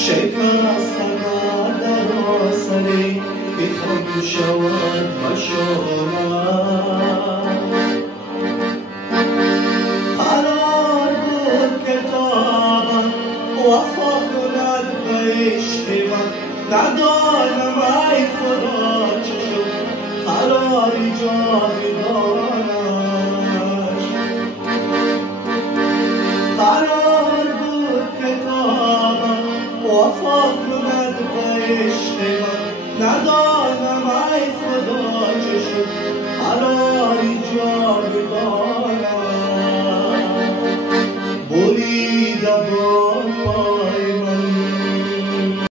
شکست اگر در آسری بیخم شود مشامم قرار بود کتابم وفا کند به عشق من ندانم ای خدا چه شد قراری جاودانش قرار بود کتابم وفا کند به عشق من ندانم ای خدا چه شد قراری جاودانش